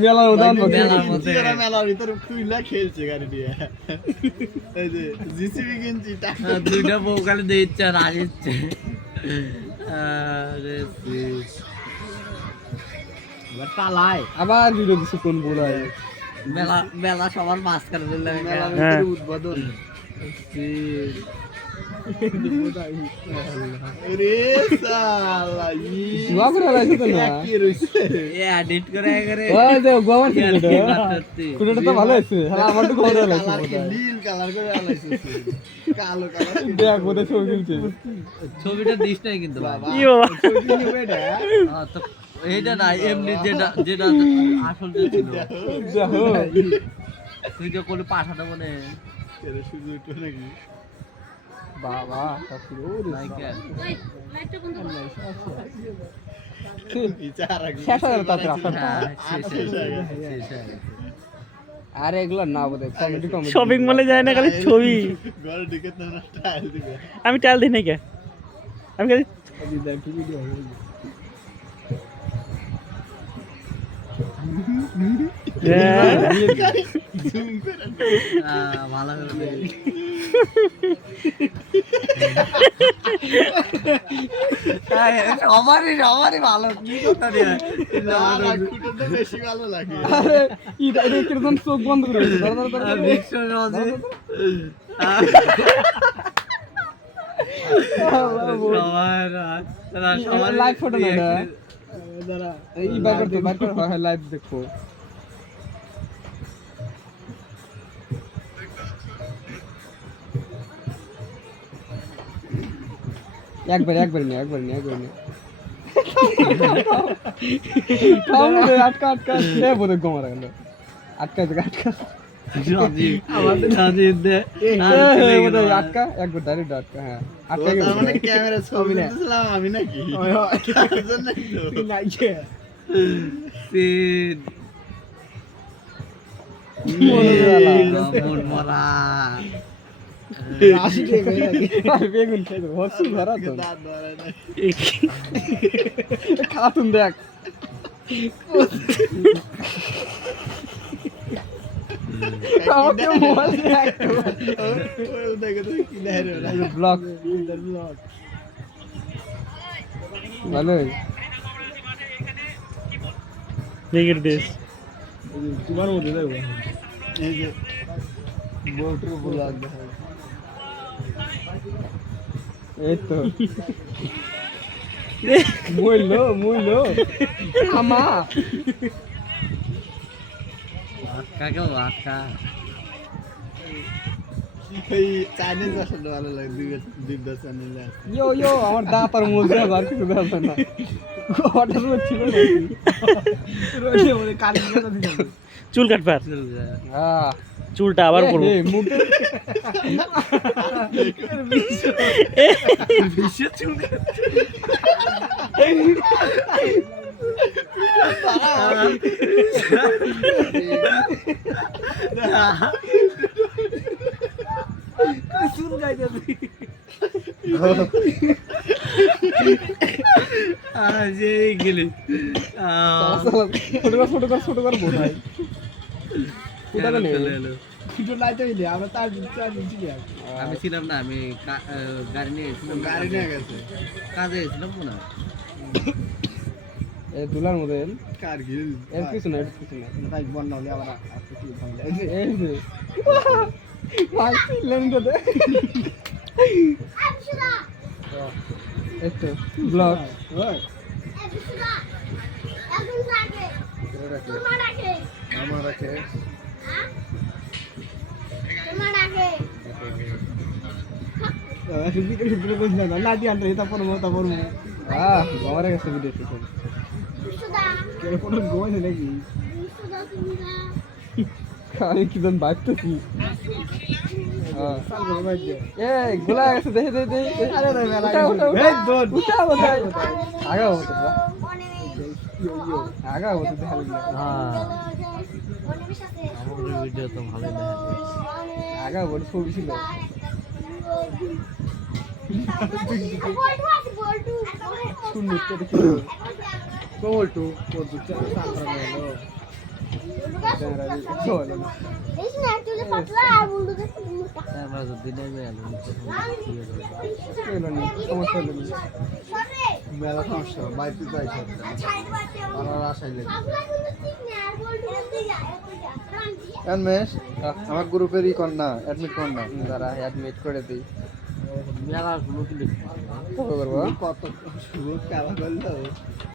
মেলার উদাহরণ মেলার মধ্যে মেলার ভিতরে খুইলা খেলছে গাড়ি দিয়ে এই যে জিসিবি কিনছি টাকা দুইটা বউ খালি দিচ্ছে আর আসছে আরে পালায় আবার ভিডিও দিছে কোন বুড়াই মেলা মেলা সবার মাঝখানে মেলার হ্যাঁ। ভিতরে উদ্বোধন রে সালা জুয়া করে লাইছে তো না কি রইছে এডিট করে করে ওই যে গোয়ার ছিল করতে। কুড়িটা তো ভালো হয়েছে হ্যাঁ আমার তো খবর লাইছে কালার কি নীল কালার করে আলাইছে কালো কালার দেখ বোধহয় ছবি তুলছে ছবিটা দিস নাই কিন্তু বাবা কি বাবা? ছবি নিবে এটা তো এইটা না এমনি যেটা যেটা আসল যে ছিল দেখো তুই যে করে পাঠাটা মনে এর শুধু একটু নাকি বাবা শাশুড়ি ওরে লাইকে বিচার শেষ হয়ে গেল তাদের আসার পর। আরে এগুলো না বোধ হয় কমেডি কমেডি শপিং মলে যায় না খালি ছবি ঘরে ঢুকে তো না স্টাইল দিবে আমি টাল দিই নাকি আমি খালি জুম করে ভালো করে সবারই সবারই ভালো কি কথা রে খুঁটে তো বেশি ভালো লাগে আরে এটা এটা কিরকম চোখ বন্ধ করে দিয়েছে ধর ধর ধর বিশ্ব রজে সবার লাইভ ফটো না এটা দাঁড়া এই বার কর হয় লাইভ দেখো একবার নে আটকা এ বোধ গমার গেল আটকা আমাদের রাজীব দে আটকা একবার ডাইরেক্ট আটকা হ্যাঁ আটকা তার গেল মানে ক্যামেরা ছবি নিতেছিলাম আমি নাকি তার জন্যই তো। মন মরা বেগুন খেয়ে দেবো হসুল ধরা তো দাঁত ধরে নাই। খাতুন দেখ আমাকে মোবাইল দেখ ওই দেখো তো কি দেয় রে ওরা। Blog blog. ভালো ক্রিকেট দেশ তোমার মধ্যে দেখো এই যে বোটর ব্লগ দেখা এই তো মুইলো আমা আক্কা কেউ আক্কা এই চাইনিজ ভাষাটা ভালো লাগে দুইটা চ্যানেলে ইয়ো আমার দাঁত আর মুখ দিয়ে আর কিছু দেখা না অর্ডার হচ্ছিল চুল কাটবার হ্যাঁ চুলটা আবার করবো মুখে গেলি ছোট কর বোঝাই ভিডিও লাইতে হইলে আমরা তার আমি ছিলাম না আমি গাড়ি নিয়ে গেছিলাম গাড়ি নিয়ে গেছে কাজে গেছিলাম মনে হয় এই দুলার মধ্যে কারগিল এর কিছু না ভাই বন্যা হলে আবার আসতে কি ভালো এই যে ভাই লেন দে একটু ব্লগ ওই আমার রাখে ভিডিও কইছ না লাডি আনতে এটা পড়মু আমার কাছে ভিডিও শুট কে কোন গোয় নাকি আমি কি দন বাইতেছি সাল করে বাইজ এই গোলা গেছে দেখে দে আরে রে মেলা এই দোন উঠা বতাই আগা হতো আগা হতো দেখা লাগলো হ্যাঁ আমার ভিডিও তো ভালোই দেখা আগা বড় ছবি ছিল শুনতে দেখি বলটু কত চাল সাল করে গেল আমরা যদি নেমে এলো সমস্যা হলো না। মেলা সমস্যা বাড়িতে যাই সব আর আশাই লেগে মেশ আমার গ্রুপেরই কর না অ্যাডমিট কর না যারা অ্যাডমিট করে দিই মেলা গুলো কিন্তু কবে করবো কত শুভ খেলা করলো